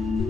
thank you